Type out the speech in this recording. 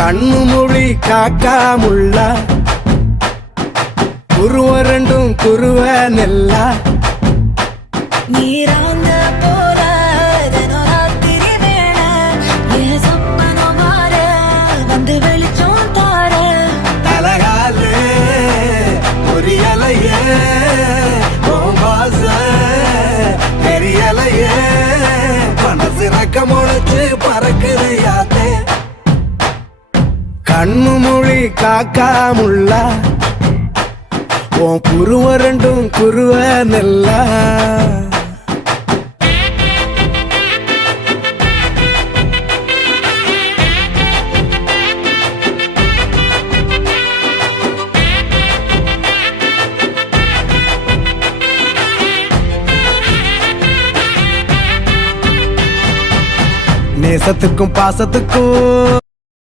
கண்ணு மொழி காக்காமுள்ள குருவ ரெண்டும் குருவ நெல்லா நீராங்க போல தினராத்திரி வேண என் சொப்பனம் மாற வந்து வெளிச்சம் தார தலகாலே பொரியலையே ஓம்பாச பெரியலையே மனசு ரக்க முளைச்சு பறக்குது யாத்தே கண்ணு மொழி காக்காமுள்ள உன் குருவ ரெண்டும் குருவ நெல்லா நேசத்துக்கும் பாசத்துக்கும்